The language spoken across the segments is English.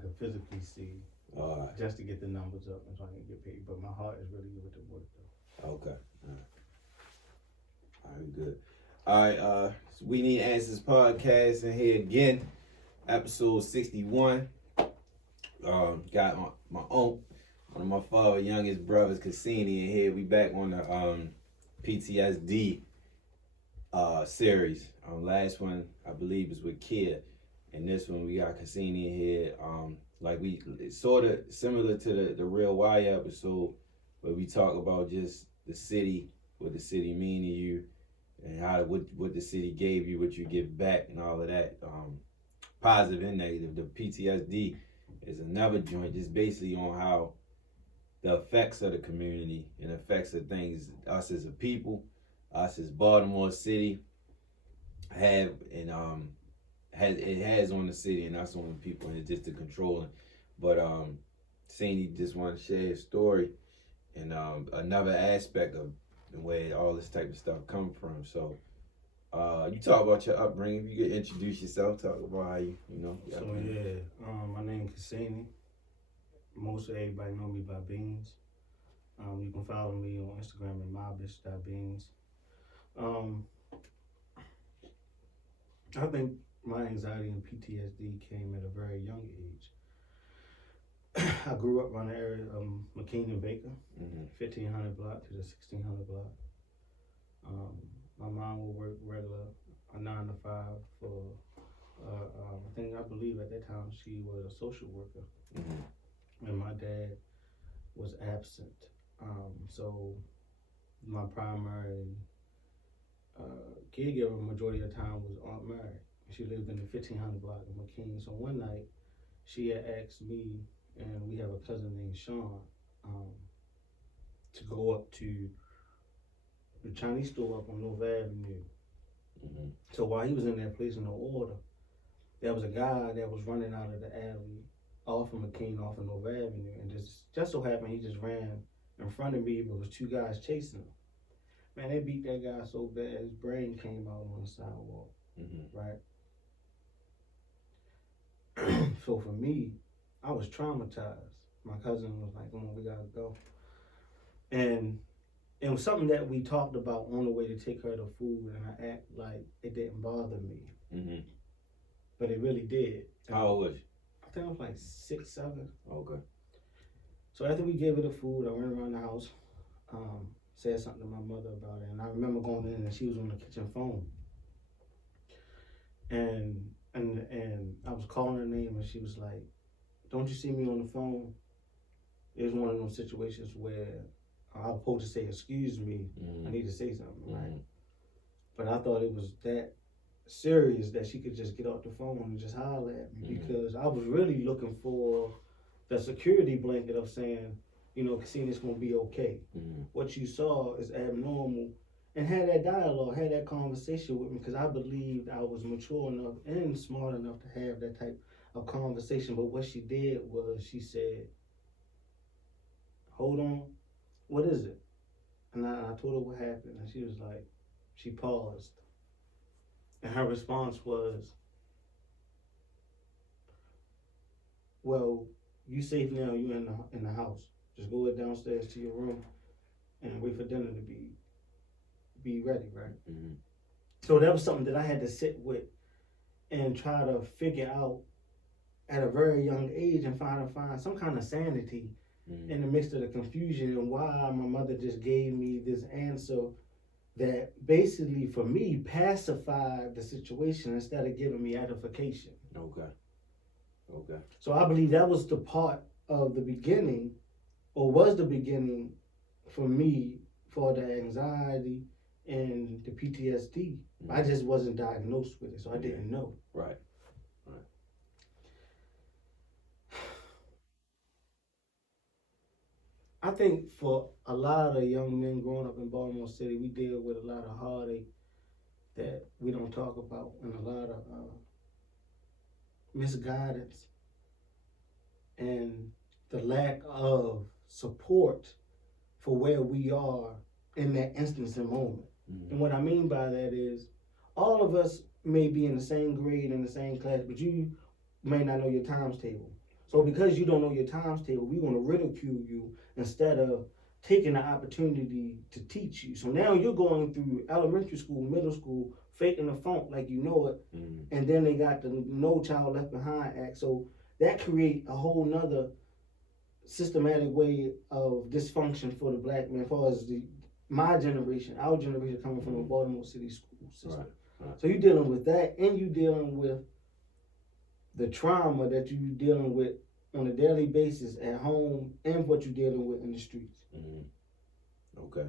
can physically see just to get the numbers up and so I can get paid. But my heart is really with the work though. Okay. All right, good. All right, so We Need Answers podcast in here again, episode 61. Got my own, one of my father's youngest brothers, Casini, in here. We back on the PTSD series. Last one, I believe, is with Kid. And this one, we got Casini in here. It's sort of similar to the Real Wire episode, where we talk about just the city, what the city mean to you, and what the city gave you, what you give back, and all of that, positive and negative. The PTSD is another joint, just basically on how the effects of the community and effects of things, us as a people, us as Baltimore City, have and has on the city and us on the people, and it's just the controlling. But Sandy just want to share his story and another aspect of where all this type of stuff come from. So you talk about your upbringing. You could introduce yourself, talk about how you know. So my name is Casini. Most of everybody know me by Beans. You can follow me on Instagram at mybitch.beans. I think my anxiety and PTSD came at a very young age. I grew up around the area of McKean and Baker, 1500 block to the 1600 block. My mom would work regular, a 9 to 5 for, I believe at that time she was a social worker. And my dad was absent. So my primary caregiver majority of the time was Aunt Mary. She lived in the 1500 block of McKean. So one night she had asked me, and we have a cousin named Sean, to go up to the Chinese store up on North Avenue. So while he was in there placing the order, there was a guy that was running out of the alley off of McKean, off of North Avenue, and just so happened he just ran in front of me, but there was two guys chasing him. Man, they beat that guy so bad his brain came out on the sidewalk, right? So for me, I was traumatized. My cousin was like, "Come on, we gotta go." And it was something that we talked about on the way to take her to food, and I act like it didn't bother me. But it really did. How old was you? I think I was like 6, 7. Okay. So after we gave her the food, I went around the house, said something to my mother about it, and I remember going in and she was on the kitchen phone. And I was calling her name and she was like, "Don't you see me on the phone?" It was one of those situations where I was supposed to say, "Excuse me, I need to say something," right? But I thought it was that serious that she could just get off the phone and just holler at me, because I was really looking for the security blanket of saying, Casino's gonna be okay. What you saw is abnormal, and had that dialogue, had that conversation with me, because I believed I was mature enough and smart enough to have that type of conversation. But what she did was she said, "Hold on, what is it?" And I told her what happened, and she was like, she paused, and her response was, "Well, you safe now. You in the house. Just go downstairs to your room and wait for dinner to be ready, right?" So that was something that I had to sit with and try to figure out at a very young age, and find some kind of sanity in the midst of the confusion, and why my mother just gave me this answer that basically for me pacified the situation instead of giving me edification. Okay. So I believe that was the part of the beginning, or was the beginning for me, for the anxiety and the PTSD. I just wasn't diagnosed with it, so I didn't know. Right. I think for a lot of young men growing up in Baltimore City, we deal with a lot of heartache that we don't talk about, and a lot of misguidance and the lack of support for where we are in that instance and moment. And what I mean by that is, all of us may be in the same grade, in the same class, but you may not know your times table. So because you don't know your times table, we're going to ridicule you instead of taking the opportunity to teach you. So now you're going through elementary school, middle school, faking the funk like you know it, and then they got the No Child Left Behind Act. So that create a whole nother systematic way of dysfunction for the black man, as far as my generation, our generation coming from a Baltimore City school system. Right. So you're dealing with that, and you're dealing with the trauma that you're dealing with on a daily basis at home, and what you're dealing with in the streets. Okay.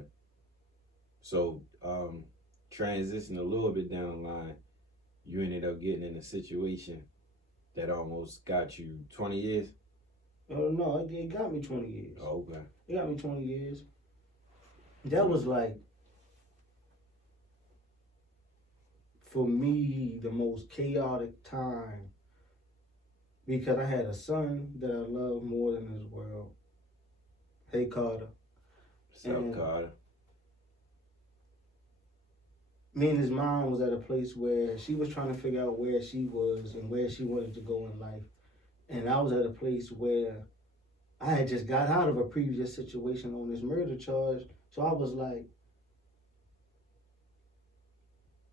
So, transition a little bit down the line, you ended up getting in a situation that almost got you 20 years? No, it got me 20 years. Oh, okay. It got me 20 years. That was like, for me, the most chaotic time, because I had a son that I love more than this world. Hey, Carter. What's up, Carter? Me and his mom was at a place where she was trying to figure out where she was and where she wanted to go in life. And I was at a place where I had just got out of a previous situation on this murder charge. So I was like,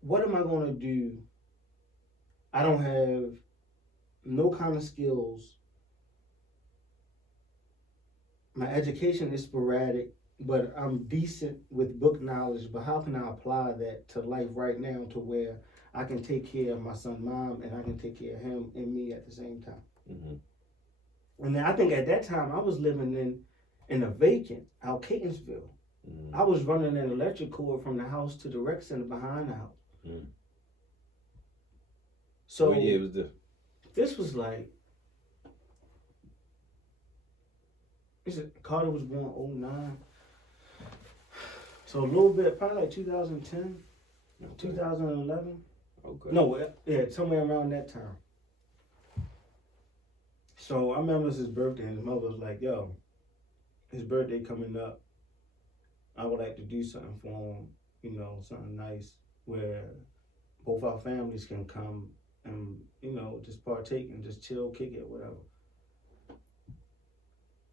what am I going to do? I don't have no kind of skills. My education is sporadic, but I'm decent with book knowledge. But how can I apply that to life right now to where I can take care of my son's mom and I can take care of him and me at the same time? And then I think at that time I was living in a vacant out Catonsville. I was running an electric cord from the house to the rec center behind the house. So what year was this? This was like, Carter was born 09. So a little bit, probably like 2010, 2011. Okay. No, yeah, somewhere around that time. So I remember it was his birthday, and his mother was like, yo, his birthday coming up. I would like to do something for him, you know, something nice where both our families can come and, you know, just partake and just chill, kick it, whatever.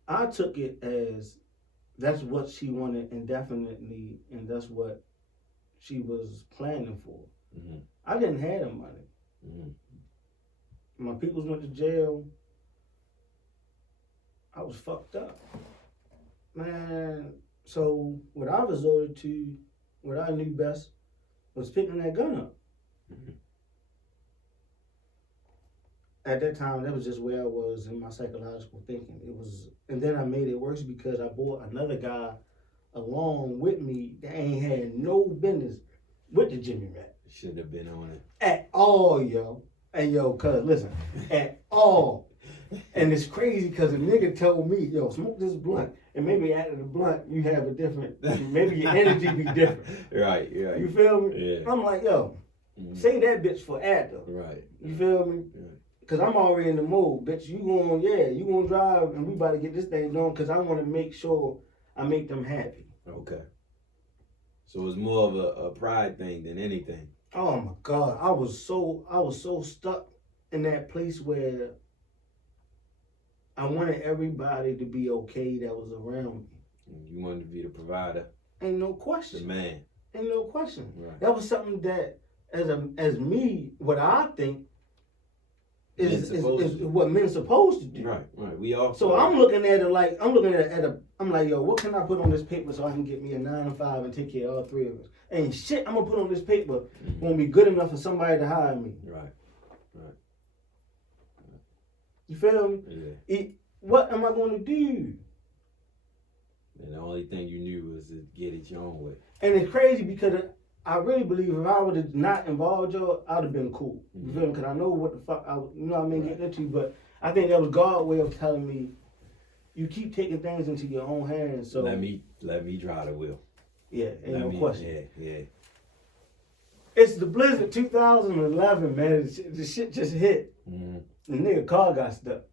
I took it as that's what she wanted indefinitely, and that's what she was planning for. I didn't have the money. My peoples went to jail. I was fucked up. Man, so what I resorted to, what I knew best, was picking that gun up. At that time, that was just where I was in my psychological thinking. It was, and then I made it worse because I brought another guy along with me that ain't had no business with the Jimmy Rat. Shouldn't have been on it. At all, yo. Hey, yo, cuz, listen, at all. And it's crazy because a nigga told me, yo, smoke this blunt. And maybe after the blunt, you have a different, maybe your energy be different. Right. You feel me? Yeah. I'm like, yo, say that bitch for after. Right. You feel me? Yeah. Because I'm already in the mood. Bitch, you gonna drive and we about to get this thing done because I want to make sure I make them happy. Okay. So it was more of a pride thing than anything. Oh my God. I was so stuck in that place where I wanted everybody to be okay that was around me. You wanted to be the provider. Ain't no question. The man. Ain't no question. Right. That was something that, as me, what I think is what men's supposed to do. Right. We all. So I'm looking at it like I'm like, yo, what can I put on this paper so I can get me a 9 to 5 and take care of all three of us? Ain't shit I'm gonna put on this paper won't be good enough for somebody to hire me. Right. You feel me? Yeah. What am I gonna do? And the only thing you knew was to get it your own way. And it's crazy because I really believe if I would have not involved y'all, I'd have been cool. You feel me? Because I know what the fuck getting into. But I think that was God's way of telling me, you keep taking things into your own hands. So let me drive the wheel. Yeah, ain't no question. Yeah. It's the blizzard 2011, man. The shit just hit. The nigga car got stuck.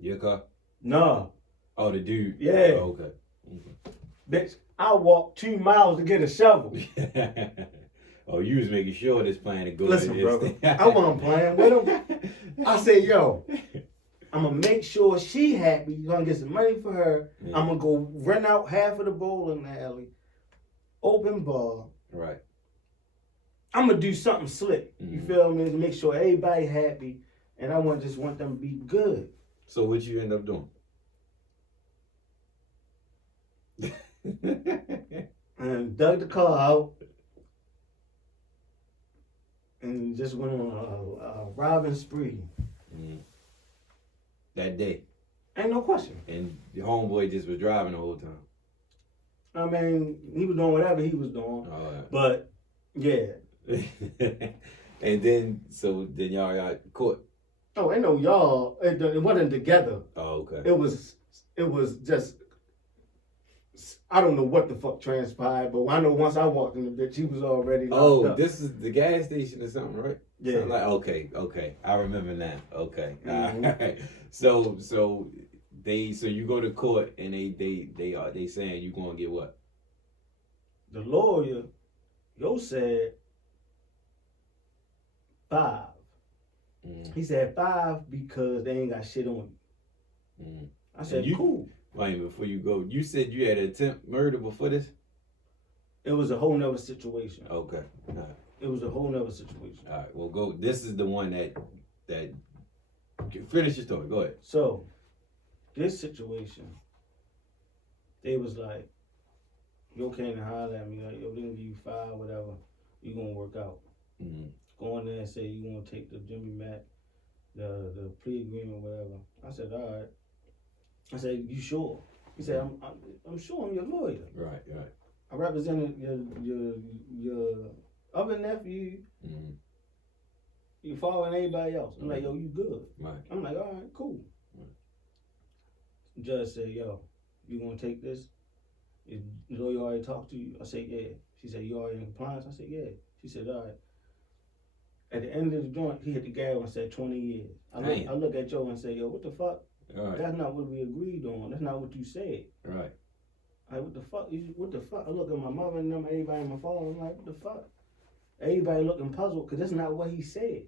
Your car? No. Oh, the dude? Yeah. Oh, okay. Bitch, I walked 2 miles to get a shovel. Oh, you was making sure this plan to go. Listen, brother, I wasn't playing with him. I said, yo, I'm gonna make sure she happy. You're gonna get some money for her. Yeah. I'm gonna go rent out half of the bowling alley, open bar. Right. I'm gonna do something slick. You feel me? To make sure everybody happy, and I just want them to be good. So what you end up doing? And dug the car out, and just went on a robbing spree. That day. Ain't no question. And the homeboy just was driving the whole time. I mean, he was doing whatever he was doing. Right. But yeah. And then y'all got caught. Oh, ain't no y'all. It wasn't together. Oh, okay. It was just, I don't know what the fuck transpired, but I know once I walked in the bitch, he was already locked up. This is the gas station or something, right? Yeah. Something like, okay. I remember now. Okay. Mm-hmm. All right. So you go to court and they saying you gonna get what? The lawyer, said 5. He said 5 because they ain't got shit on you. I said, cool. Wait, before you go, you said you had an attempt murder before this? It was a whole nother situation. Okay. All right. It was a whole nother situation. All right, well, go. This is the one that finish your story. Go ahead. So, this situation, they was like, yo, came to holler at me, like, yo, they gonna give you 5, whatever, you gonna work out. Go in there and say you gonna take the Jimmy Mack, the plea agreement, whatever. I said, all right. I said, you sure? He said, I'm sure I'm your lawyer. Right. I represented your other nephew, your father, and everybody else. I'm like, yo, you good? Right. I'm like, all right, cool. The judge said, yo, you gonna take this? Is the lawyer already talked to you? I said, yeah. She said, you already in compliance? I said, yeah. She said, all right. At the end of the joint, he hit the gavel and said 20 years. I look at Joe and say, yo, what the fuck? Right. That's not what we agreed on. That's not what you said. Right. Like, what the fuck? What the fuck? I look at my mother and them, everybody and my father. I'm like, what the fuck? Everybody looking puzzled because that's not what he said.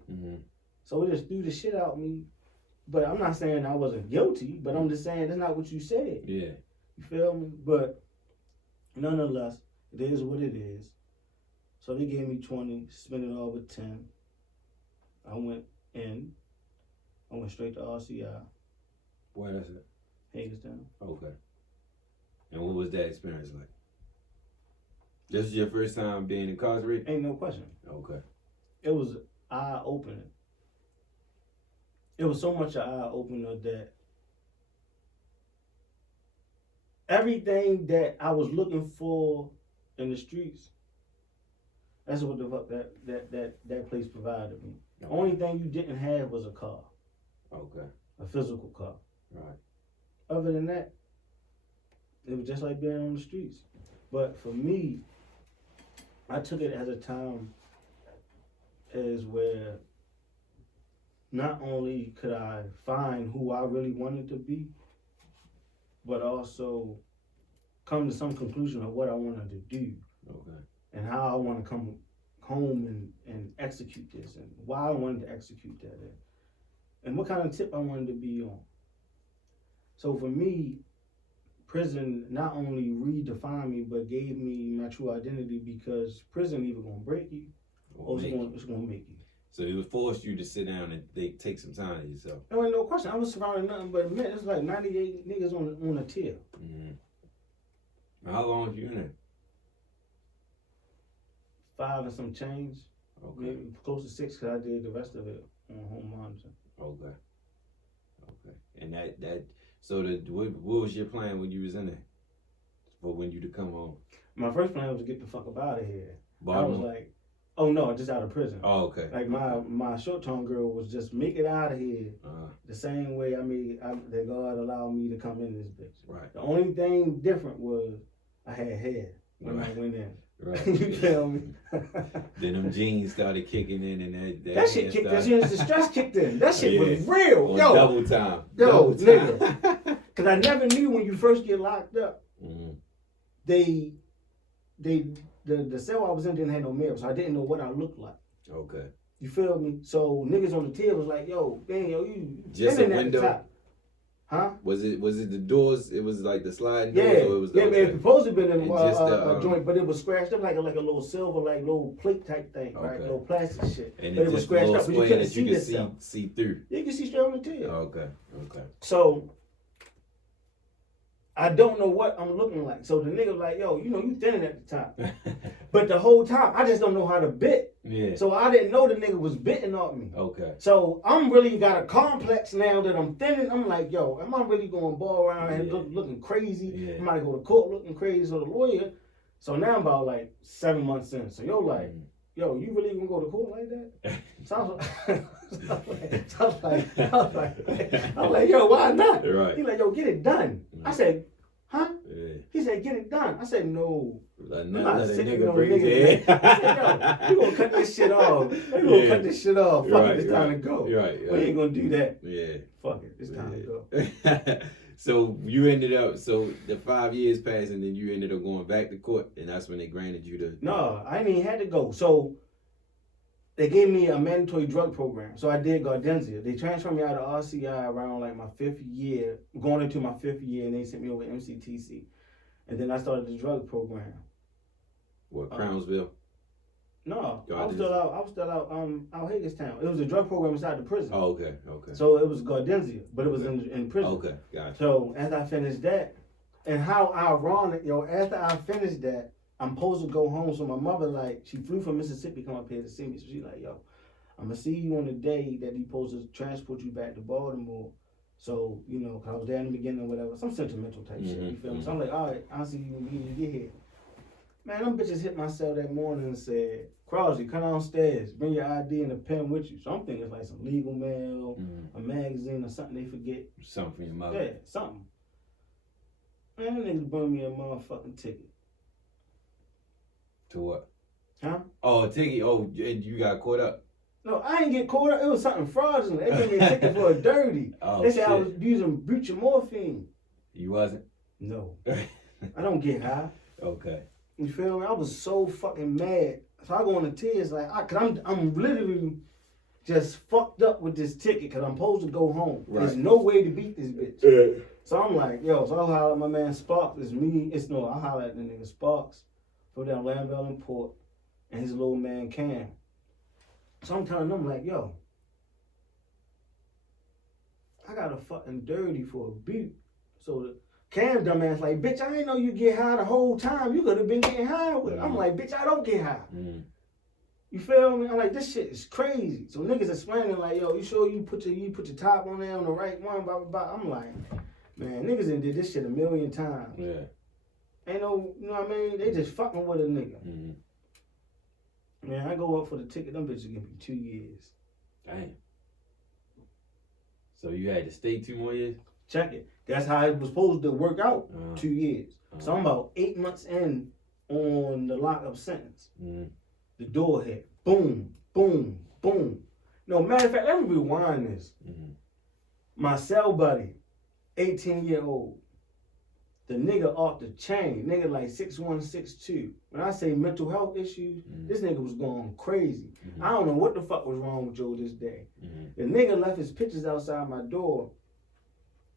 So we just threw the shit out me. But I'm not saying I wasn't guilty, but I'm just saying that's not what you said. Yeah. You feel me? But nonetheless, it is what it is. So they gave me 20, spent it all with 10. I went straight to RCI. Where is it? Hagerstown. Okay. And what was that experience like? This is your first time being incarcerated? Ain't no question. Okay. It was eye-opening. It was so much an eye-opener that everything that I was looking for in the streets, that's what the fuck that place provided me. The only thing you didn't have was a car. Okay. A physical car. Right. Other than that, it was just like being on the streets. But for me, I took it as a time as where not only could I find who I really wanted to be, but also come to some conclusion of what I wanted to do. Okay. And how I want to come home and execute this, and why I wanted to execute that, and what kind of tip I wanted to be on. So for me, prison not only redefined me, but gave me my true identity, because prison either gonna break you or it's gonna make you. So it forced you to sit down and take some time to yourself. No, ain't no question. I was surrounded nothing but men. It's like 98 niggas on a tier. How long was you in there? 5 and some change. Okay. Maybe close to 6, because I did the rest of it on home monitoring. Okay. And what was your plan when you was in there? For when you to come home? My first plan was to get the fuck up out of here. Baltimore? I was like, oh no, just out of prison. Oh, okay. Like my short-term girl was just make it out of here the same way that God allowed me to come in this bitch. Right. The only thing different was I had hair when I went in. Right. You feel me? Then them jeans started kicking in, and that shit kicked in. As soon as the stress kicked in, that shit was real. On yo, double time. Yo, nigga. Because I never knew when you first get locked up, the cell I was in didn't have no mirror, so I didn't know what I looked like. Okay. You feel me? So niggas on the tier was like, yo, dang, yo, you just a at window. the top. Huh? Was it the doors? It was like the sliding Yeah, doors, or it was it supposed to have been in the, joint, but it was scratched up like a little silver, like little plate type thing, right? Little plastic shit. And but it was scratched up, but you couldn't see yourself. See through. You can see straight on the tail. Okay. So I don't know what I'm looking like. So the nigga like, yo, you know, you thinning at the top. But the whole time, I just don't know how to bit. Yeah. So I didn't know the nigga was bitting on me. Okay. So I'm really got a complex now that I'm thinning. I'm like, yo, am I really going to ball around and looking crazy? Yeah. Am I going to go to court looking crazy? So the lawyer, so now I'm about like 7 months in. So yo, like, yo, you really gonna go to court like that? So I was like, yo, why not? Right. He like, yo, get it done. I said, huh? Yeah. He said, get it done. I said, no. Like, I'm not let a sitting nigga on bring his head. I said, yo, you gonna cut this shit off. You gonna cut this shit off. Fuck it, it's time to go. Right. We ain't gonna do that. Yeah. Fuck it, it's time to go. So you ended up, the 5 years passed, and then you ended up going back to court, and that's when they granted you the... No, I ain't even had to go. So they gave me a mandatory drug program. So I did Gardenzia. They transferred me out of RCI around like my 5th year, going into my 5th year, and they sent me over to MCTC. And then I started the drug program. What, Crownsville? No, I was still out Hagerstown. It was a drug program inside the prison. Oh, okay. So it was Gardenzia, but it was in prison. Okay, gotcha. So after I finished that, and how ironic, yo, after I finished that, I'm supposed to go home. So my mother, like, she flew from Mississippi, come up here to see me. So she like, yo, I'm gonna see you on the day that he supposed to transport you back to Baltimore. So, you know, 'cause I was there in the beginning or whatever, some sentimental type shit, you feel me? So I'm like, all right, I'll see you when you get here. Man, them bitches hit my cell that morning and said, Crosby, come downstairs, bring your ID and a pen with you. So I'm thinking it's like some legal mail, a magazine or something they forget. Something from your mother. Yeah, something. Man, them niggas bring me a motherfucking ticket. To what? Huh? Oh, a ticket. Oh, and you got caught up? No, I didn't get caught up. It was something fraudulent. They gave me a ticket for a dirty. They said I was using buprenorphine. You wasn't? No. I don't get high. Okay. You feel me? I was so fucking mad. So I go into tears like, cause I'm literally just fucked up with this ticket because I'm supposed to go home. Right. There's no way to beat this bitch. Yeah. So I'm like, yo, so I holler at my man Sparks. I holler at the nigga Sparks from down Lambell and Port and his little man Cam. So I'm telling them like, yo, I got a fucking dirty for a beat. So the Cam dumbass like, bitch, I ain't know you get high the whole time. You could have been getting high with it. I'm like, bitch, I don't get high. You feel me? I'm like, this shit is crazy. So niggas explaining like, yo, you sure you put your top on there on the right one, blah, blah, blah. I'm like, man, niggas done did this shit 1,000,000 times. Yeah. Ain't no, you know what I mean? They just fucking with a nigga. Man, I go up for the ticket, them bitches give me 2 years. Damn. So you had to stay 2 more years? Check it. That's how it was supposed to work out, 2 years. So I'm about 8 months in on the lockup sentence. The door hit. Boom, boom, boom. No, matter of fact, let me rewind this. My cell buddy, 18-year-old, the nigga off the chain, nigga like 6'1", 6'2". When I say mental health issues, this nigga was going crazy. I don't know what the fuck was wrong with Joe this day. The nigga left his pictures outside my door,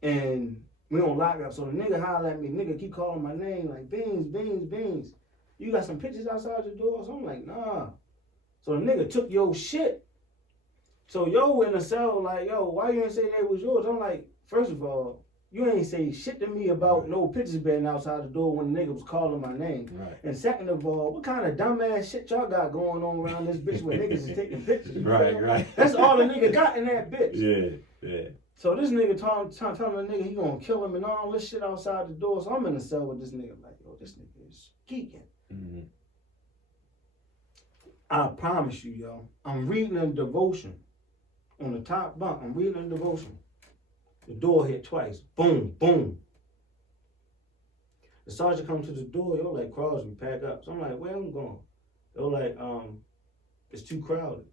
and we don't lock up. So the nigga holler at me, nigga keep calling my name like, Beans, Beans, Beans. You got some pictures outside your door? So I'm like, nah. So the nigga took your shit. So yo in the cell like, yo, why you ain't say that was yours? I'm like, first of all, you ain't say shit to me about no pictures being outside the door when the nigga was calling my name. Right. And second of all, what kind of dumbass shit y'all got going on around this bitch where niggas is taking pictures? Right. That's all the nigga got in that bitch. Yeah. So this nigga telling the nigga he gonna kill him and all this shit outside the door. So I'm in the cell with this nigga like, yo, this nigga is geeking. I promise you, yo, I'm reading a devotion on the top bunk. I'm reading a devotion. The door hit twice. Boom, boom. The sergeant comes to the door. Yo, like, Crosby, pack up. So I'm like, where I'm going? Yo, like, it's too crowded.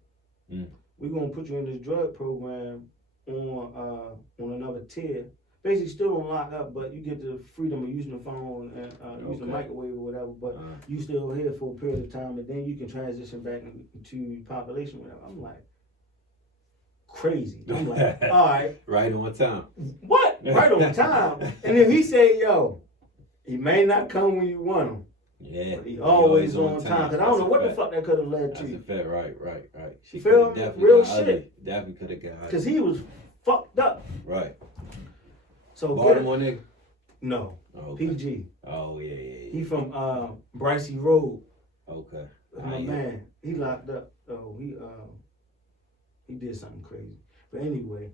We're going to put you in this drug program on another tier. Basically, still don't lock up, but you get the freedom of using the phone and using the microwave or whatever, but you still here for a period of time, and then you can transition back into population, whatever. I'm like, crazy. I'm like, all right. Right on time. What? Right on time. And then he said, yo, he may not come when you want him. Yeah. But he always on time. Because I don't know what the fuck that could have led to. That's a fact. Right. She feel me? Real shit. Definitely could have got ugly. Because he was fucked up. Right. So Baltimore nigga? No. Oh, okay. PG. Oh, yeah. He from Bricey Road. Okay. My man. He locked up. Oh, he did something crazy. But anyway,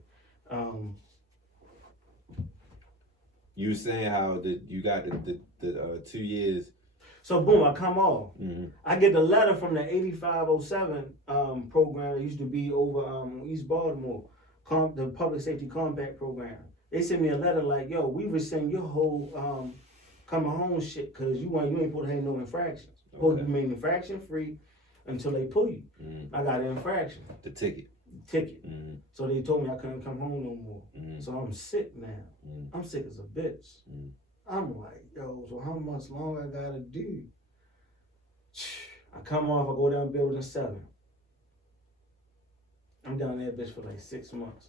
you were saying how you got the 2 years. So boom, I come off. Mm-hmm. I get the letter from the 8507 program that used to be over East Baltimore, the Public Safety Compact Program. They sent me a letter like, yo, we rescind your whole coming home shit because you ain't supposed to have no infractions. Supposed to be made infraction free until they pull you. Mm-hmm. I got an infraction. The ticket. Mm-hmm. So they told me I couldn't come home no more. Mm-hmm. So I'm sick now. Mm-hmm. I'm sick as a bitch. Mm-hmm. I'm like, yo, so how much longer I gotta do? I come off, I go down building 7. I'm down there bitch for like 6 months.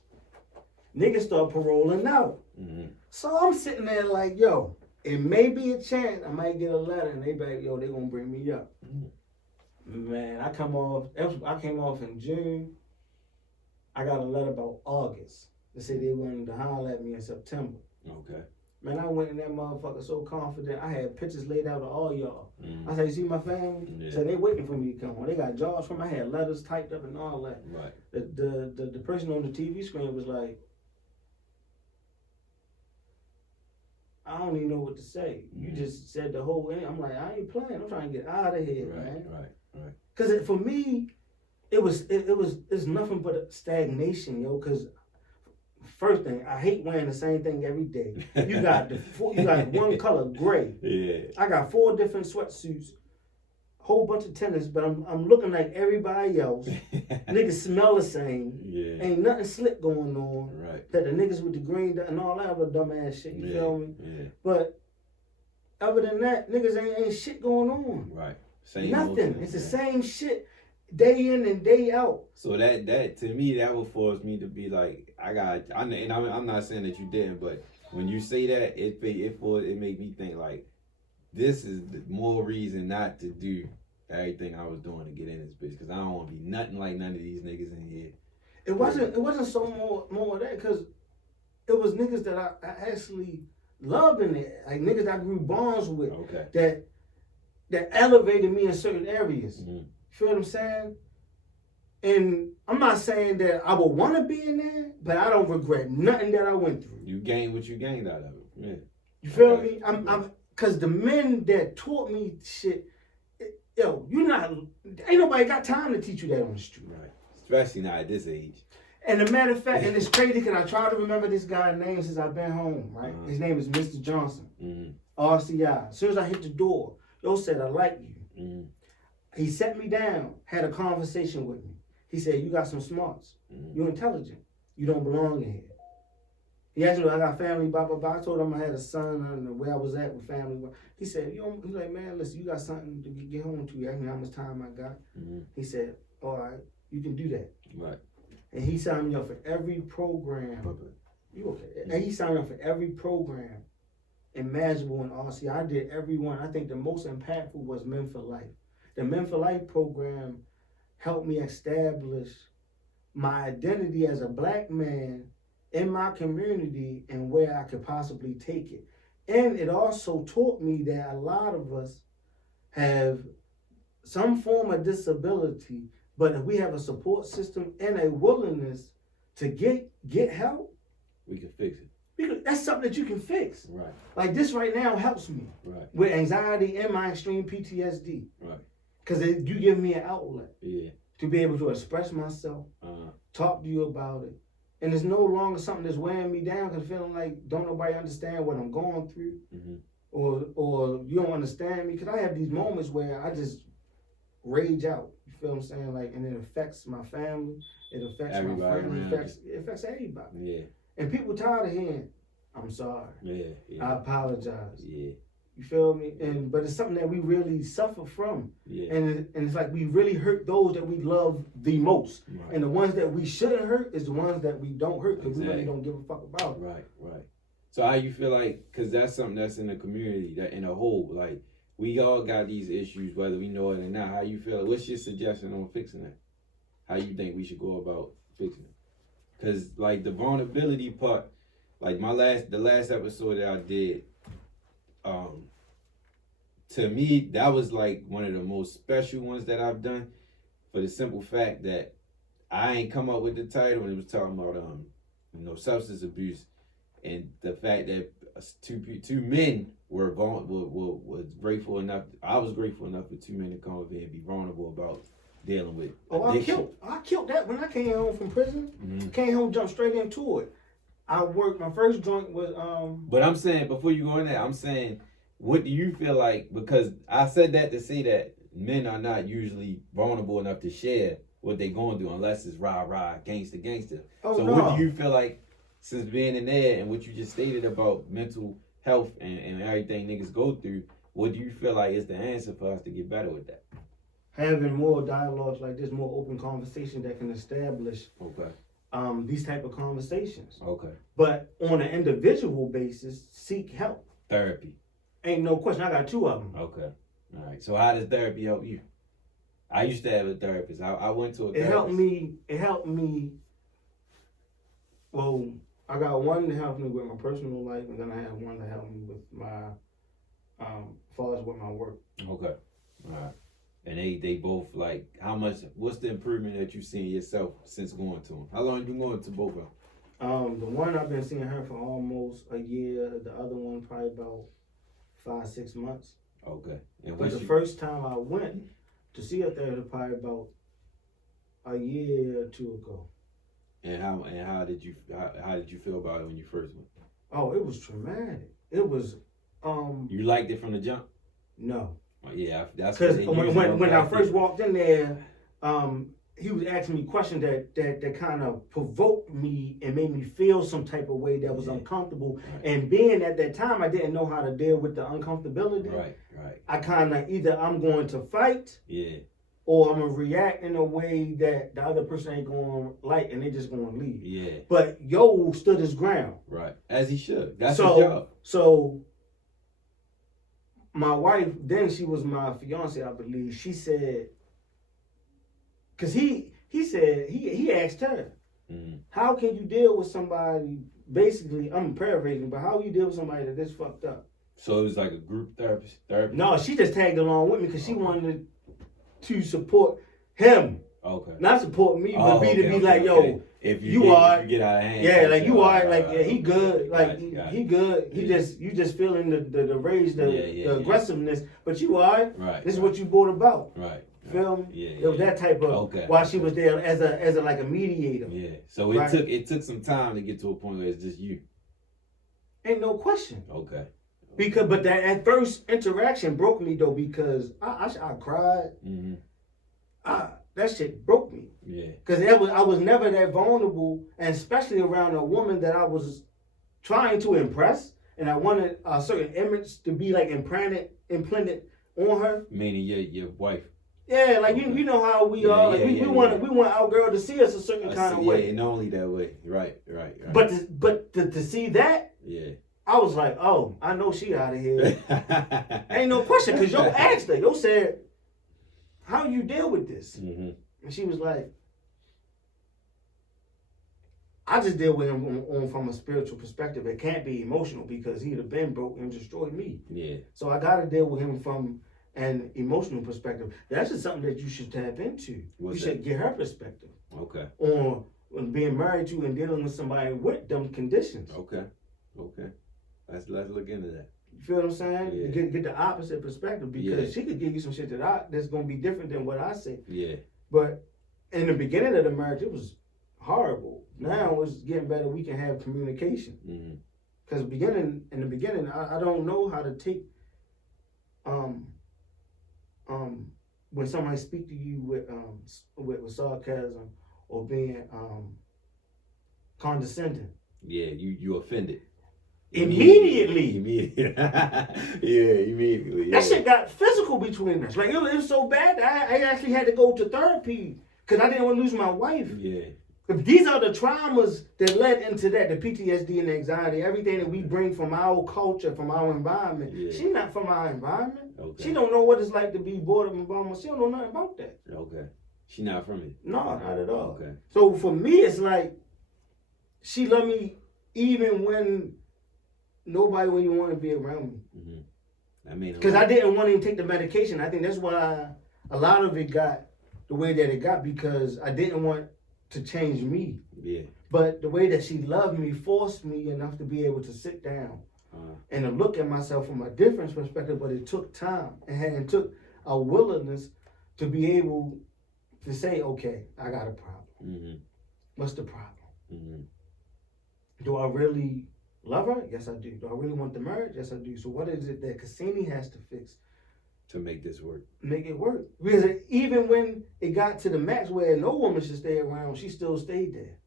Niggas start paroling out. Mm-hmm. So I'm sitting there like, yo, it may be a chance I might get a letter and they be like, yo, they gonna bring me up. Mm-hmm. Man, I came off in June. I got a letter about August. They said they wanted to holler at me in September. Okay. Man, I went in that motherfucker so confident. I had pictures laid out of all y'all. Mm-hmm. I said, you see my family? Yeah. So they waiting for me to come on. They got jobs from me. I had letters typed up and all that. Right. The person on the TV screen was like, I don't even know what to say. You just said the whole thing. I'm like, I ain't playing. I'm trying to get out of here, man. Right. Because for me, it's nothing but stagnation, yo. Because first thing, I hate wearing the same thing every day. You got one color, gray. Yeah. I got 4 different sweatsuits, whole bunch of tennis, but I'm looking like everybody else. Niggas smell the same. Yeah. Ain't nothing slick going on. Right. That the niggas with the green and all that other dumbass shit. You feel me? Yeah. But other than that, niggas ain't shit going on. Right. Same Nothing. motion, It's the same shit day in and day out. So that to me, that would force me to be like, I'm not saying that you didn't, but when you say that, it make me think like, this is the more reason not to do everything I was doing to get in this bitch, because I don't want to be nothing like none of these niggas in here. It wasn't so more of that, because it was niggas that I actually loved in it, like niggas that I grew bonds with. Okay. That elevated me in certain areas. Mm-hmm. You feel what I'm saying? And I'm not saying that I would want to be in there, but I don't regret nothing that I went through. You gained what you gained out of it. Yeah. You feel me? I'm because the men that taught me shit, yo, ain't nobody got time to teach you that on the street. Right. Especially not at this age. And a matter of fact, and it's crazy because I try to remember this guy's name since I've been home, right? Uh-huh. His name is Mr. Johnson. Mm-hmm. RCI. As soon as I hit the door, yo said, I like you. Mm-hmm. He set me down, had a conversation with me. He said, you got some smarts. Mm-hmm. You're intelligent. You don't belong in here. He asked me, I got family, blah, blah, blah. I told him I had a son and where I was at with family. He said, he's like, man, listen, you got something to get home to. He asked me how much time I got. Mm-hmm. He said, all right, you can do that. Right. And he signed me up for every program. Okay. You okay? And he signed me up for every program imaginable in RC. I did every one. I think the most impactful was Men for Life. The Men for Life program helped me establish my identity as a black man in my community and where I could possibly take it. And it also taught me that a lot of us have some form of disability, but if we have a support system and a willingness to get help, we can fix it. Because that's something that you can fix. Right. Like this right now helps me. Right. With anxiety and my extreme PTSD. Right. Because you give me an outlet. Yeah. To be able to express myself, talk to you about it. And it's no longer something that's weighing me down because feeling like don't nobody understand what I'm going through. Mm-hmm. Or you don't understand me. Because I have these moments where I just rage out. You feel what I'm saying? Like, and it affects my family. It affects everybody my friends. It affects everybody. Yeah. And people tired of hearing, I'm sorry. Yeah. I apologize. Yeah. You feel me? But it's something that we really suffer from. Yeah. And it's like we really hurt those that we love the most. Right. And the ones that we shouldn't hurt is the ones that we don't hurt because we really don't give a fuck about. Right. So how you feel like, because that's something that's in the community, that in a whole, like, we all got these issues, whether we know it or not. How you feel? What's your suggestion on fixing that? How you think we should go about fixing it? Because, like, the vulnerability part, like, the last episode that I did, to me, that was, like, one of the most special ones that I've done, for the simple fact that I ain't come up with the title, and it was talking about, substance abuse, and the fact that two men were was grateful enough. I was grateful enough for two men to come over here and be vulnerable about dealing with addiction. I killed that when I came home from prison. Mm-hmm. Came home, jumped straight into it. I worked, my first joint was But I'm saying, before you go in there, I'm saying, what do you feel like? Because I said that to say that men are not usually vulnerable enough to share what they going through unless it's rah, gangster. What do you feel like, since being in there and what you just stated about mental health and everything niggas go through, what do you feel like is the answer for us to get better with that? Having more dialogues like this, more open conversation that can establish these type of conversations. Okay. But on an individual basis, seek help. Therapy. Ain't no question. I got two of them. Okay. All right. So how does therapy help you? I used to have a therapist. I went to a therapist. It helped me. Well, I got one to help me with my personal life, and then I have one to help me with my, as far as with my work. Okay. All right. And they both, like, what's the improvement that you've seen yourself since going to them? How long have you been going to both of them? The one I've been seeing her for almost a year. The other one probably about 5-6 months. Okay. But the first time I went to see a therapist probably about a year or two ago. And how did you feel about it when you first went? Oh, it was traumatic. It was You liked it from the jump? No. Oh, yeah, that's because when I first walked in there, he was asking me questions that kind of provoked me and made me feel some type of way that was uncomfortable. Right. And being at that time, I didn't know how to deal with the uncomfortability. Right. I kind of either I'm going to fight. Yeah. Or I'm going to react in a way that the other person ain't going to like, and they just going to leave. Yeah. But Yo stood his ground. Right. As he should. That's his job. So my wife, then she was my fiance, I believe. She said, because he said, he asked her, how can you deal with somebody, basically, I'm paraphrasing, but how you deal with somebody that this fucked up? So it was like a group therapy? No, she just tagged along with me because she wanted to support him. Okay. Not support me, but be like, yo, if you are, you get out of hand. Yeah, like you are, like he good, like he good. He you just feeling the rage, the aggressiveness, but you are. Right. This is what you brought about. Right. Feel me? Yeah. It was that type of while she was there as a like a mediator. Yeah. So it took some time to get to a point where it's just you. Ain't no question. Okay. But that first interaction broke me though, because I cried. Mm-hmm. That shit broke me. Yeah. Because I was never that vulnerable, and especially around a woman that I was trying to impress, and I wanted a certain image to be like implanted on her. Meaning your wife. Yeah, like you know how we are. Like we want our girl to see us a certain kind of way. Yeah, and only that way. Right. But to see that. Yeah. I was like, oh, I know she out of here. Ain't no question, because Yo asked her. Yo said, how you deal with this? Mm-hmm. And she was like, I just deal with him on from a spiritual perspective. It can't be emotional because he'd have been broke and destroyed me. Yeah. So I got to deal with him from an emotional perspective. That's just something that you should tap into. Should get her perspective. Okay. On being married to and dealing with somebody with them conditions. Okay. Let's look into that. You feel what I'm saying? Yeah. Get the opposite perspective, because she could give you some shit that's gonna be different than what I say. Yeah. But in the beginning of the marriage, it was horrible. Now it's getting better. We can have communication. Because in the beginning, I don't know how to take when somebody speak to you with sarcasm or being condescending. Yeah, you offended. Immediately. Yeah, immediately. Yeah. That shit got physical between us. Like, it was so bad that I actually had to go to therapy because I didn't want to lose my wife. Yeah. These are the traumas that led into that, the PTSD and the anxiety, everything that we bring from our culture, from our environment. Yeah. She's not from our environment. Okay. She don't know what it's like to be bored in Obama. She don't know nothing about that. Okay. She not from it? No, not at all. Okay. So for me, it's like she loved me even when nobody really wanted to be around me. Mm-hmm. I mean, because I didn't want to even take the medication. I think that's why a lot of it got the way that it got, because I didn't want to change me. Yeah. But the way that she loved me forced me enough to be able to sit down and to look at myself from a different perspective. But it took time and it took a willingness to be able to say, okay, I got a problem. Mm-hmm. What's the problem? Mm-hmm. Do I really love her? Yes, I do. Do I really want the marriage? Yes, I do. So what is it that Casini has to fix to make this work? Make it work. Because even when it got to the max where no woman should stay around, she still stayed there.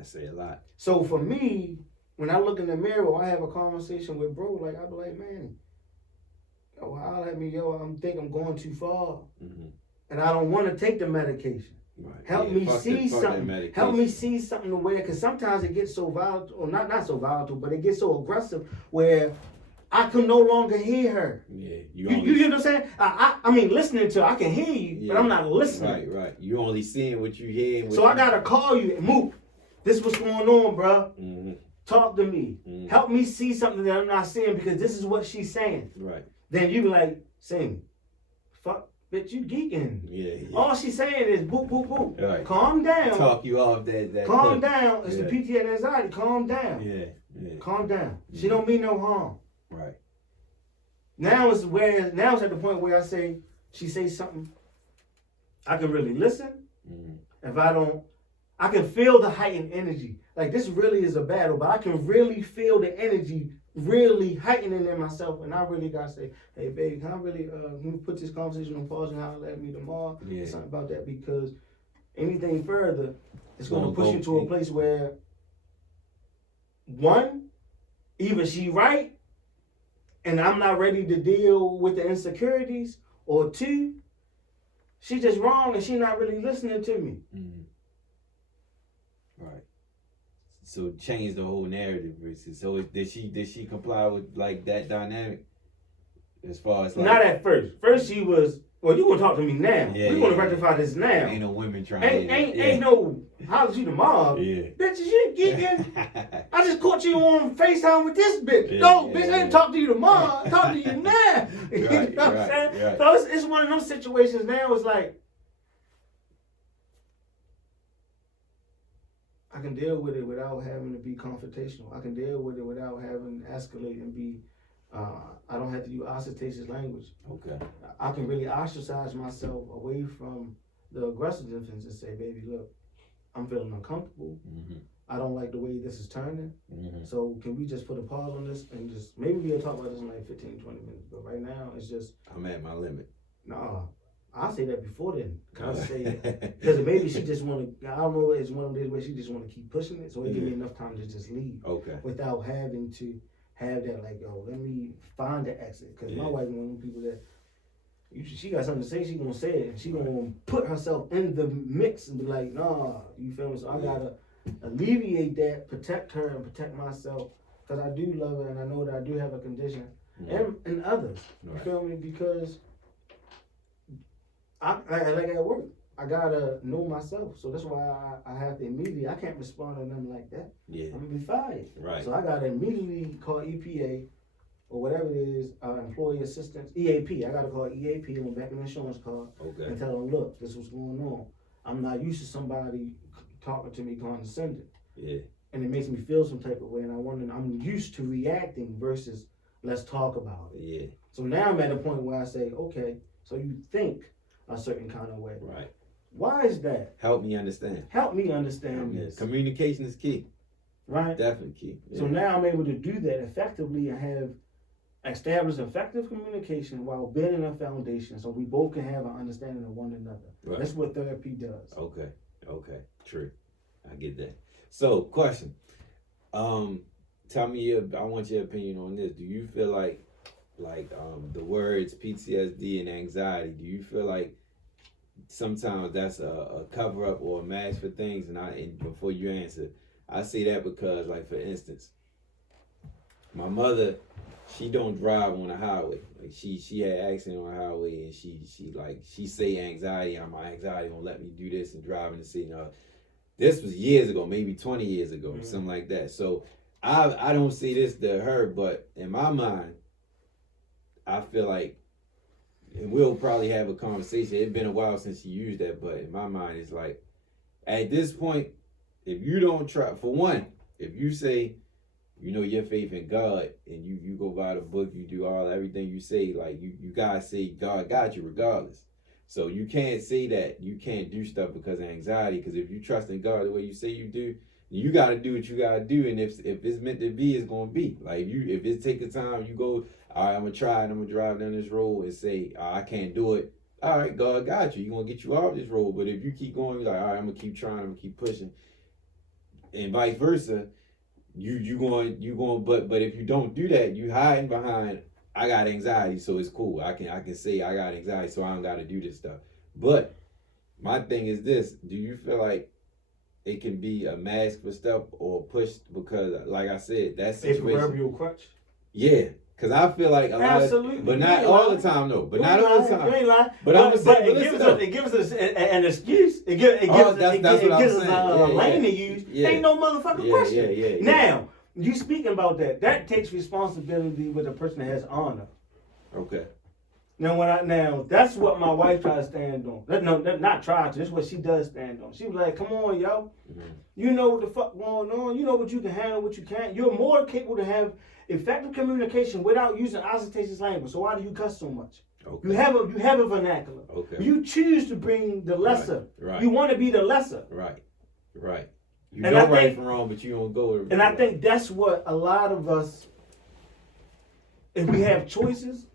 I say a lot. So for me, when I look in the mirror or I have a conversation with bro, like, I'll be like, man, holler at me, I think I'm going too far. Mm-hmm. And I don't want to take the medication. Right. Help me see something. Help me see something to where, because sometimes it gets so volatile, or not so volatile, but it gets so aggressive where I can no longer hear her. Yeah, you know what I'm saying? I mean, listening to her, I can hear you, but I'm not listening. Right. You only seeing what you hear. So I gotta call you. Mook, this what's going on, bro. Mm-hmm. Talk to me. Mm-hmm. Help me see something that I'm not seeing, because this is what she's saying. Right. Then you be like, sing. Fuck. Bitch, you geeking. Yeah. All she's saying is boop, boop, boop. Right. Calm down. Talk you off that calm down. It's the PTSD and anxiety. Calm down. Yeah. Calm down. Mm-hmm. She don't mean no harm. Right. Now it's at the point where I say, she says something, I can really listen. Mm-hmm. If I don't, I can feel the heightened energy. Like, this really is a battle, but I can really feel the energy really heightening in myself, and I really gotta say, hey baby, can I really can we put this conversation on pause and holler at me tomorrow? Yeah. Something about that, because anything further, it's gonna push you to a place where, one, either she right and I'm not ready to deal with the insecurities, or two, she just wrong and she not really listening to me. Mm-hmm. Right. So change the whole narrative versus. So did she comply with like that dynamic? As far as like, not at first. First she was, well, you gonna talk to me now. Yeah, we gonna rectify this now. Ain't no women trying. Ain't no holler you tomorrow. Yeah. Bitch, you geeking. I just caught you on FaceTime with this bitch. Yeah, no, bitch, I didn't talk to you tomorrow. Talk to you now. You know what I'm saying? Right. So it's one of those situations now. It's like, I can deal with it without having to be confrontational. I can deal with it without having to escalate and be, I don't have to use ostentatious language. Okay. I can really ostracize myself away from the aggressiveness and say, baby, look, I'm feeling uncomfortable. Mm-hmm. I don't like the way this is turning. Mm-hmm. So can we just put a pause on this and just, maybe we'll talk about this in like 15, 20 minutes. But right now, it's just. I'm at my limit. Nah. I'll say that before then. I'll say that. Because maybe she just want to, I don't know, it's one of those where she just want to keep pushing it. So it give me enough time to just leave. Okay. Without having to have that, like, yo, let me find the exit. Because my wife is one of them people that, she got something to say, she gonna say it. And she gonna put herself in the mix and be like, nah, you feel me? So I gotta alleviate that, protect her and protect myself. Because I do love her and I know that I do have a condition. And others. You feel me? Because I like at work, I gotta know myself. So that's why I have to immediately, I can't respond to them like that. Yeah. I'm gonna be fired. Right. So I gotta immediately call EPA or whatever it is, employee assistance, EAP. I gotta call EAP on the back of the insurance card and tell them, look, this is what's going on. I'm not used to somebody talking to me condescending. Yeah. And it makes me feel some type of way, and I'm used to reacting versus let's talk about it. Yeah. So now I'm at a point where I say, okay, so you think a certain kind of way. Right. Why is that? Help me understand. Help me understand this. Communication is key. Right? Definitely key. Yeah. So now I'm able to do that effectively and have established effective communication while building a foundation so we both can have an understanding of one another. Right. That's what therapy does. Okay. True. I get that. So, question. tell me I want your opinion on this. Do you feel like the words PTSD and anxiety, do you feel like sometimes that's a cover up or a mask for things? And before you answer, I say that because, like, for instance, my mother, she don't drive on the highway. Like, she had an accident on the highway, and she say anxiety. My anxiety won't let me do this and drive in the city. Now, this was years ago, maybe 20 years ago, something like that. So I don't see this to her, but in my mind, I feel like, and we'll probably have a conversation. It's been a while since she used that, but in my mind, it's like, at this point, if you don't try, for one, if you say, you know, your faith in God, and you go by the book, you do everything you say, like, you gotta say God got you regardless. So you can't say that you can't do stuff because of anxiety, because if you trust in God the way you say you do, you got to do what you got to do. And if it's meant to be, it's going to be. Like, if it take the time, you go, all right, I'm going to try and I'm going to drive down this road and say, I can't do it. All right, God got you. He's going to get you off this road. But if you keep going, you're like, all right, I'm going to keep trying, I'm going to keep pushing. And vice versa, you going, but if you don't do that, you hiding behind, I got anxiety, so it's cool. I can say I got anxiety, so I don't got to do this stuff. But my thing is this, do you feel like it can be a mask for stuff or pushed? Because, like I said, that situation. A proverbial crutch? Yeah. Because I feel like a lot of, but not all the time, though. But not all the time. You ain't lying. But I'm saying, it gives us an excuse. It gives us a lane to use. Yeah. Ain't no motherfucking question. Yeah. Now, you speaking about that. That takes responsibility with a person that has honor. Okay. Now that's what my wife tries to stand on. No, not try to. That's what she does stand on. She was like, "Come on, yo, you know what the fuck going on. You know what you can handle, what you can't. You're more capable to have effective communication without using ostentatious language. So why do you cuss so much? Okay. You have a vernacular. Okay. You choose to bring the lesser. Right. You want to be the lesser. Right. You know right from wrong, but you don't go. And I think that's what a lot of us, if we have choices.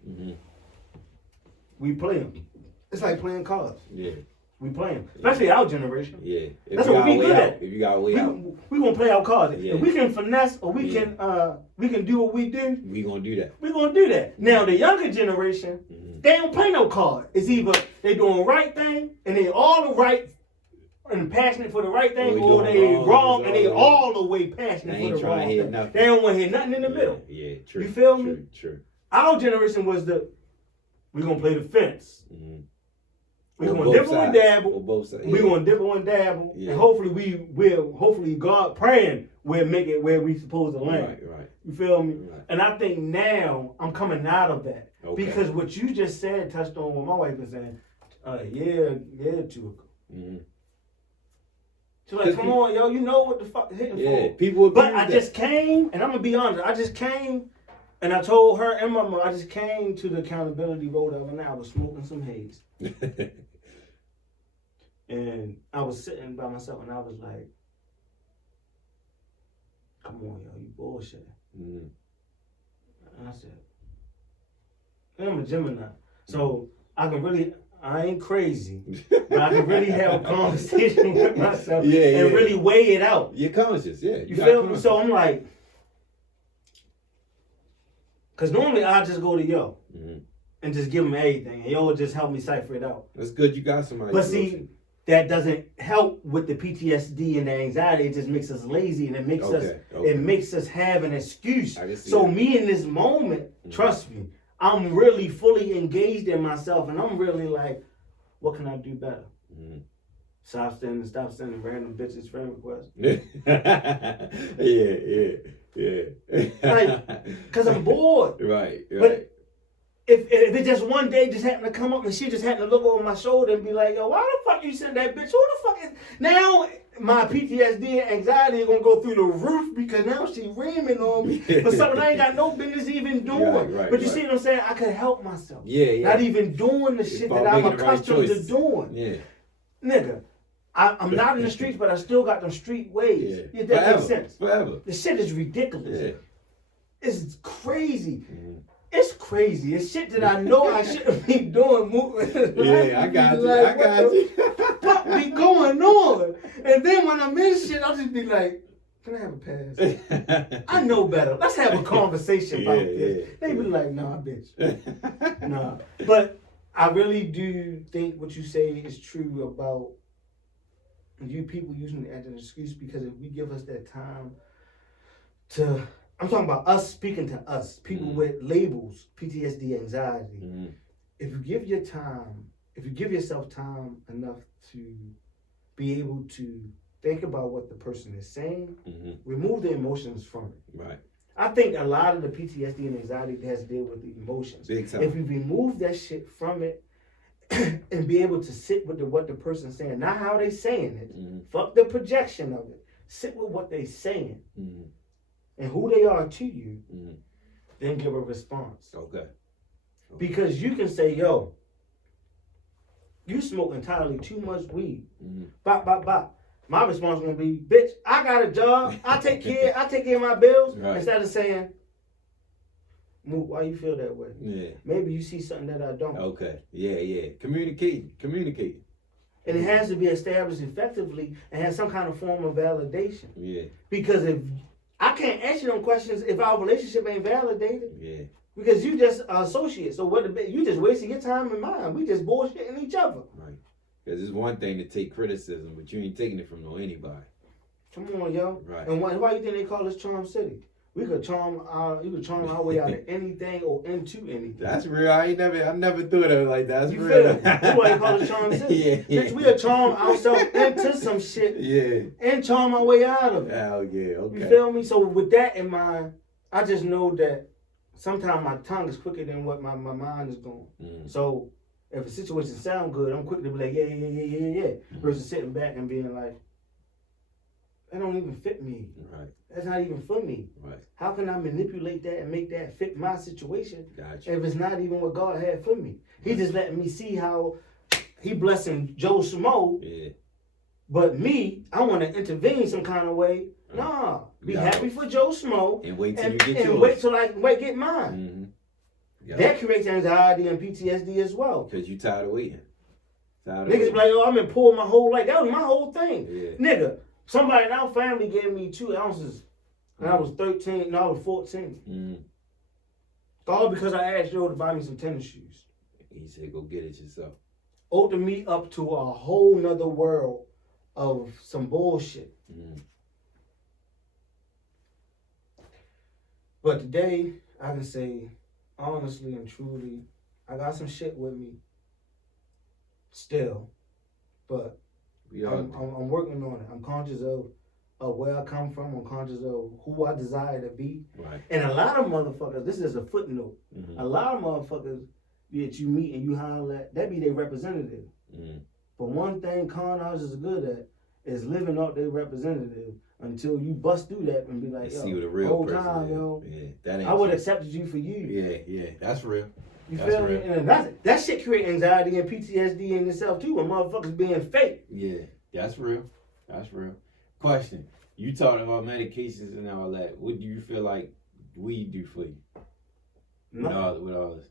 We play them. It's like playing cards. Yeah. We play them. Especially our generation. Yeah. That's what we good at. If you got way out. We gonna play our cards. Yeah. If we can finesse or we can do what we do. We gonna do that. We gonna do that. Now the younger generation, they don't play no card. It's either they doing the right thing and they all the right and passionate for the right thing, or they wrong and they all the way passionate for the wrong thing. They don't want to hear nothing in the middle. Yeah, true. You feel me? True. Our generation was we're going to play the fence. We're going to dibble and dabble. We're going to dibble and dabble. And hopefully God praying we'll make it where we supposed to land. Right. You feel me? Right. And I think now I'm coming out of that. Okay. Because what you just said touched on what my wife was saying. Chuka. She's like, come on, yo, you know what the fuck is hitting for. People. But I just came, and I'm going to be honest, I just came. And I told her and my mom, I just came to the accountability road of, and I was smoking some haze. And I was sitting by myself, and I was like, come on, yo, you bullshit. And I said, I'm a Gemini. So I ain't crazy, but I can really have a conversation with myself and really weigh it out. You're conscious, yeah. You feel me? So I'm like, because normally I just go to yo and just give him everything, and yo will just help me cipher it out. That's good. You got somebody. But see, that doesn't help with the PTSD and the anxiety. It just makes us lazy, and it makes us have an excuse. So me in this moment, trust me, I'm really fully engaged in myself, and I'm really like, what can I do better? Stop sending random bitches friend requests. Yeah. Like, cause I'm bored. Right. But if it just one day just happened to come up and she just happened to look over my shoulder and be like, yo, why the fuck you send that bitch? Who the fuck is now? My PTSD and anxiety are gonna go through the roof because now she reaming on me for something I ain't got no business even doing. But you see what I'm saying? I could help myself. Yeah. Not even doing the shit that I'm accustomed to doing. Yeah. Nigga. I'm not in the streets, but I still got them street ways. Yeah, that makes sense. Forever. The shit is ridiculous. Yeah. It's crazy. It's crazy. It's shit that I know I shouldn't be doing. I got you. What be going on? And then when I'm in shit, I'll just be like, can I have a pass? I know better. Let's have a conversation about this. They be like, nah, bitch. Nah. But I really do think what you say is true about you people using it as an excuse, because if we give us that time to, I'm talking about us speaking to us, people with labels, PTSD, anxiety. If you give yourself time enough to be able to think about what the person is saying, remove the emotions from it. Right. I think a lot of the PTSD and anxiety has to deal with the emotions. Big time. If you remove that shit from it and be able to sit with what the person's saying, not how they saying it, fuck the projection of it, sit with what they saying and who they are to you, then give a response. Okay. Because you can say, yo, you smoke entirely too much weed. Bop, bop, bop. My response is gonna be, bitch, I got a job. I take care of my bills. Right. Instead of saying, Mook, why you feel that way? Yeah. Maybe you see something that I don't. Okay. Yeah. Communicate. And it has to be established effectively and have some kind of form of validation. Yeah. Because if I can't answer them questions if our relationship ain't validated. Yeah. Because you just associate. So you just wasting your time and mine. We just bullshitting each other. Right. Because it's one thing to take criticism, but you ain't taking it from anybody. Come on, yo. Right. And why you think they call us Charm City? You could charm our way out of anything or into anything. That's real. I never thought of it like that. That's you real. Feel that's why they call us Charm City. Yeah. Bitch, we'll charm ourselves into some shit. Yeah. And charm our way out of it. Oh yeah. Okay. You feel me? So with that in mind, I just know that sometimes my tongue is quicker than what my mind is going. So if a situation sound good, I'm quick to be like, yeah. Versus sitting back and being like, that don't even fit me. Right. That's not even for me. Right. How can I manipulate that and make that fit my situation Gotcha. if it's not even what God had for me? He just letting me see how he blessing Joe Schmo. Yeah. But me, I want to intervene some kind of way. Nah. Be happy for Joe Schmo. And wait till you get yours. And wait till I get mine. Yep. That creates anxiety and PTSD as well. Because you tired of waiting. Niggas be like, oh, I've been poor my whole life. That was my whole thing. Yeah. Nigga, somebody in our family gave me 2 ounces. And I was 13, no, I was 14. All because I asked Joe to buy me some tennis shoes. He said, go get it yourself. Opened me up to a whole nother world of some bullshit. But today, I can say, honestly and truly, I got some shit with me still. But I'm working on it. I'm conscious of where I come from. I'm conscious of who I desire to be. Right. And a lot of motherfuckers, this is a footnote, a lot of motherfuckers that you meet and you holler at, that be their representative. But one thing con artists is good at is living up their representative until you bust through that and be like, yo, see what a real whole person time, is. yo, Yeah, that ain't I would true. accept you for you. Yeah, that's real. You that's feel real. me? And that shit create anxiety and PTSD in itself too, when motherfuckers being fake. Yeah, that's real. That's real. Question. You talked about medications and all that. What do you feel like weed do for you? Nothing. With all this?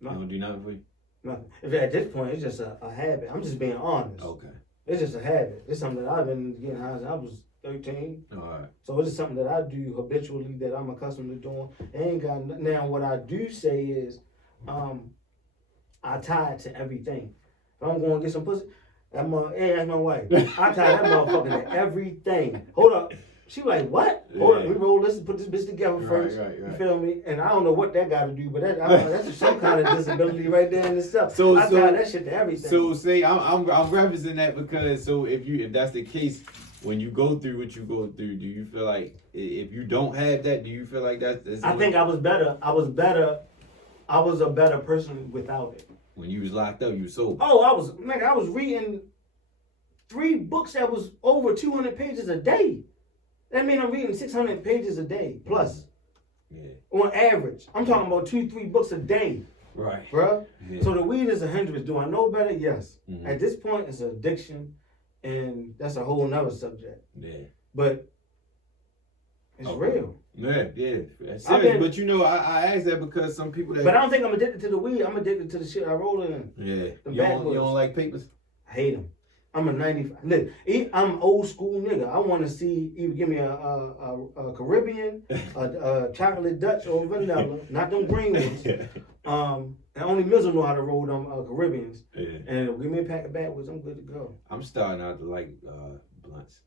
Nothing. You don't do nothing for you? Nothing. If at this point, it's just a habit. I'm just being honest. Okay. It's just a habit. It's something that I've been getting high since I was 13. All right. So it's just something that I do habitually that I'm accustomed to doing. It ain't got now. What I do say is, I tie it to everything. If I'm going to get some pussy, that's my wife. I tie that motherfucker to everything. Hold up. She like, what? Hold up. We roll this and put this bitch together first. Right. You feel me? And I don't know what that got to do, but that's some kind of disability right there in itself. So I tie that shit to everything. So say I'm referencing that because if that's the case, when you go through what you go through, do you feel like if you don't have that, do you feel like that's I think I was better. I was a better person without it. When you was locked up, you was sober. Oh, I was reading 3 books that was over 200 pages a day. That means I'm reading 600 pages a day plus. Yeah. On average. I'm talking about 2-3 books a day. Right. Bruh. Yeah. So the weed is a hindrance. Do I know better? Yes. Mm-hmm. At this point, it's an addiction, and that's a whole nother subject. Yeah. But it's real. Yeah. That's serious. But you know, I asked that because some people that. But I don't think I'm addicted to the weed. I'm addicted to the shit I roll in. Yeah. The You don't like papers? I hate them. I'm a 95. Look, I'm old school nigga. I want to see either give me a Caribbean, a chocolate Dutch or vanilla, not them green ones. And only Mizzle know how to roll them Caribbeans. Yeah. And give me a pack of backwoods, I'm good to go. I'm starting out to like blunts.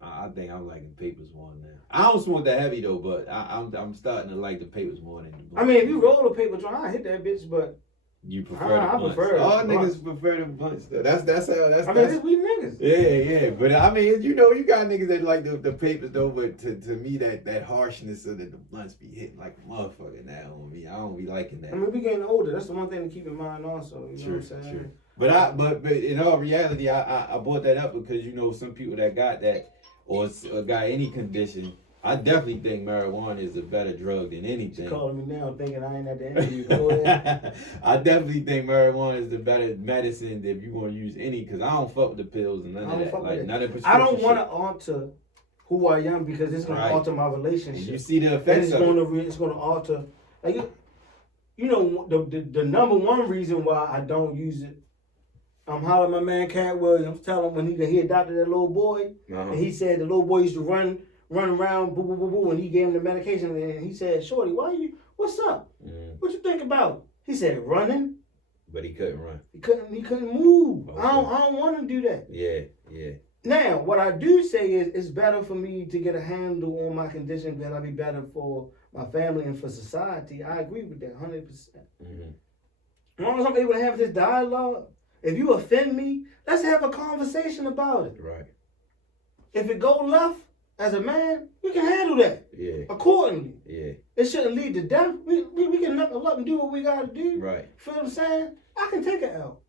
I think I'm liking papers more now. I don't smoke that heavy though, but I'm starting to like the papers more than the blunts. I mean, if you roll a paper joint, I hit that bitch, but you prefer the blunts. Prefer all blunts. Niggas prefer the blunts. That's how. I mean, we niggas. Yeah. But I mean, you know, you got niggas that like the papers though. But to me, that harshness of the blunts be hitting like a motherfucker now on me. I don't be liking that. I mean, we getting older. That's the one thing to keep in mind also. You know what I'm saying? True. But in all reality, I brought that up because you know some people that got that or got any condition. I definitely think marijuana is a better drug than anything. She's calling me now thinking I ain't at the interview. Go ahead. I definitely think marijuana is the better medicine if you want to use any, because I don't fuck with the pills and none of that. Like, none of I don't want to alter who I am because it's going to alter my relationship. And you see the effects of it. It's going to alter. Like, you know, the number one reason why I don't use it, I'm hollering my man Cat Williams, telling him when he adopted that little boy, and he said the little boy used to run around, boo, boo, boo, boo, and he gave him the medication, and he said, Shorty, what's up? What you think about? He said, running. But he couldn't run. He couldn't move. Okay. I don't want to do that. Yeah. Now, what I do say is it's better for me to get a handle on my condition because I'll be better for my family and for society. I agree with that 100%. As long as I'm able to have this dialogue, if you offend me, let's have a conversation about it. Right. If it go left, as a man, we can handle that accordingly. Yeah. It shouldn't lead to death. We can knuckle up and do what we got to do. Right. Feel what I'm saying? I can take it out.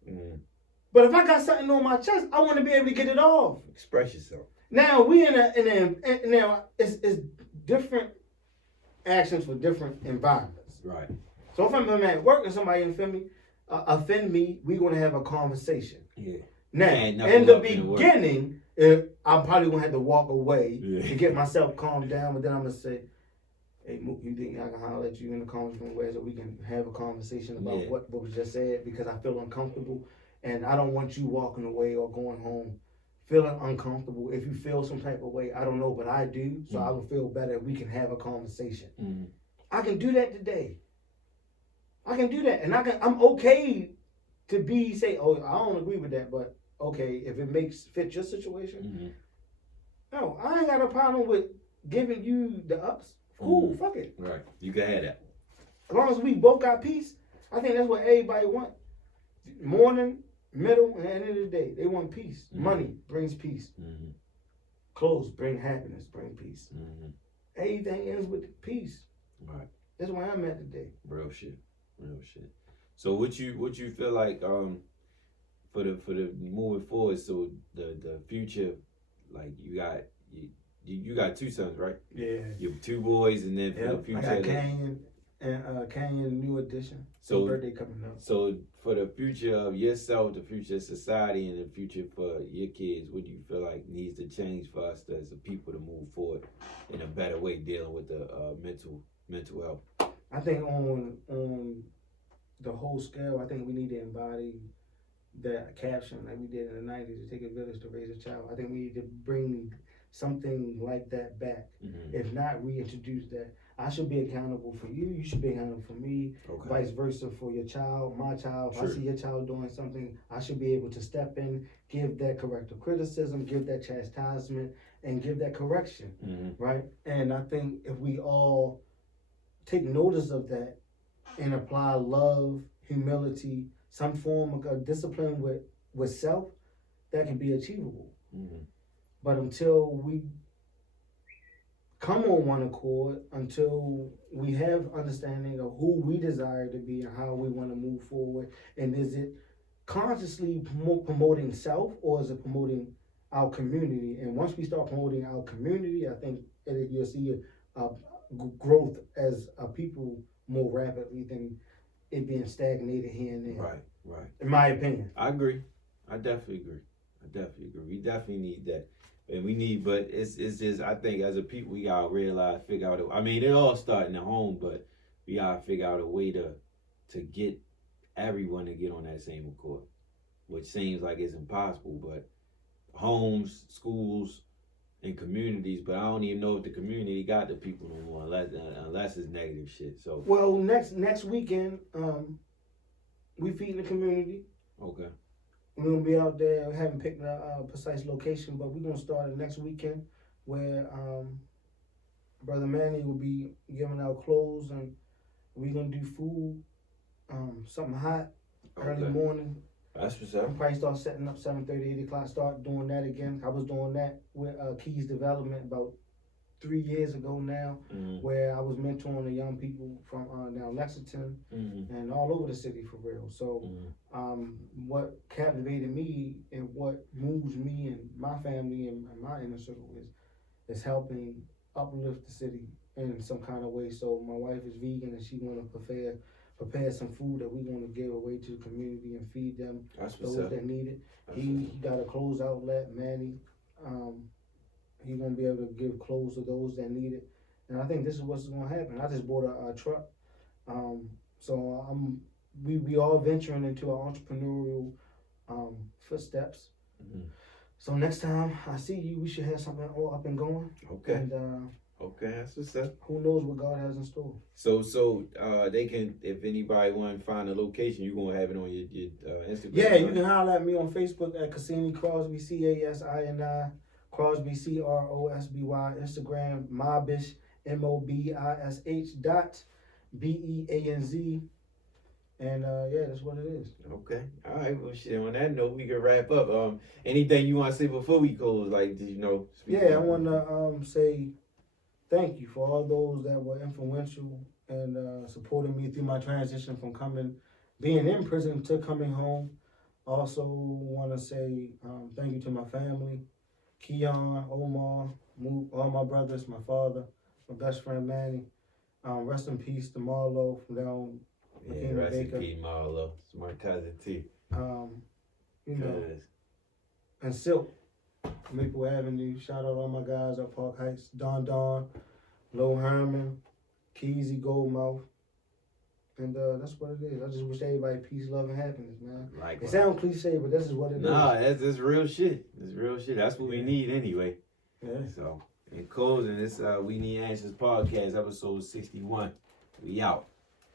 But if I got something on my chest, I want to be able to get it off. Express yourself. Now now it's different actions for different environments. Right. So if I'm at work and somebody offend me, we're gonna have a conversation. Yeah. Now in the beginning, I'm probably gonna have to walk away to get myself calmed down, but then I'm gonna say, hey, Mook, you think I can holler at you in the conference room where so we can have a conversation about what was just said, because I feel uncomfortable and I don't want you walking away or going home feeling uncomfortable. If you feel some type of way, I don't know, but I do, so I will feel better if we can have a conversation. I can do that today. I can do that, and I'm okay to say, oh, I don't agree with that, but okay, if it fit your situation. No, I ain't got a problem with giving you the ups. Cool, fuck it. Right, you can have that. As long as we both got peace, I think that's what everybody want. Morning, middle, and end of the day, they want peace. Money brings peace. Clothes bring happiness, bring peace. Everything ends with peace. Right. That's where I'm at today. Real shit. So what you feel like for the moving forward? So the future, like you got two sons, right? Yeah. You have two boys, and then for the future, I got Canyon and Canyon New Edition. So birthday coming up. So for the future of yourself, the future of society, and the future for your kids, what do you feel like needs to change for us as a people to move forward in a better way, dealing with the mental health? I think on the whole scale, I think we need to embody that caption like we did in the 90s, to take a village to raise a child. I think we need to bring something like that back. If not, reintroduce that. I should be accountable for you. You should be accountable for me. Okay. Vice versa for your child, my child. If I see your child doing something, I should be able to step in, give that corrective criticism, give that chastisement, and give that correction. Right? And I think if we all take notice of that and apply love, humility, some form of discipline with self, that can be achievable. But until we come on one accord, until we have understanding of who we desire to be and how we want to move forward, and is it consciously promoting self, or is it promoting our community? And once we start promoting our community, I think you'll see growth as a people more rapidly than it being stagnated here and there. Right. In my opinion. I agree. I definitely agree. We definitely need that. And we need, but it's just, I think as a people, we gotta realize, figure out, I mean, it all starting at home, but we gotta figure out a way to get everyone to get on that same accord, which seems like it's impossible, but homes, schools, and communities, but I don't even know if the community got the people no more, unless it's negative shit. So well, next weekend, we feeding the community. okay. We're gonna be out there. We haven't picked a precise location, but we're gonna start it next weekend, where Brother Manny will be giving out clothes, and we're gonna do food, something hot, early morning. That's what's up. We probably start setting up 7:30, 8 o'clock. Start doing that again. I was doing that with Keys Development about 3 years ago now, where I was mentoring the young people from down Lexington and all over the city for real. So what captivated me and what moves me and my family and my inner circle is helping uplift the city in some kind of way. So my wife is vegan and she want to prepare some food that we want to give away to the community and feed them, those that need it. He got a clothes outlet, Manny. He's gonna be able to give clothes to those that need it, and I think this is what's gonna happen. I just bought a truck, so we all venturing into our entrepreneurial footsteps. So next time I see you, we should have something all up and going. Okay. And okay, that's what's up. Who knows what God has in store? So they can, if anybody want to find a location, you gonna have it on your Instagram. Yeah, you can holler at me on Facebook at Casini Crosby, CASINI Crosby, CROSBY. Instagram Mobish, MOBISH.BEANZ. And yeah, that's what it is. Okay. All right. Well, shit. On that note, we can wrap up. Anything you want to say before we close? Like, did you know? Yeah, I want to say thank you for all those that were influential and supporting me through my transition from being in prison to coming home. Also want to say thank you to my family, Keon, Omar, all my brothers, my father, my best friend Manny. Rest in peace to Marlo from down. Yeah, rest in peace, Marlo. It's my cousin T. You know, and Silk, Maple Avenue. Shout out all my guys at Park Heights, Don, Low Herman, Keezy, Goldmouth. And that's what it is. I just wish everybody peace, love, and happiness, man. It sounds cliche, but this is what it is. Nah, that's real shit. It's real shit. That's what we need anyway. Yeah. So, in closing, this We Need Answers podcast, episode 61. We out.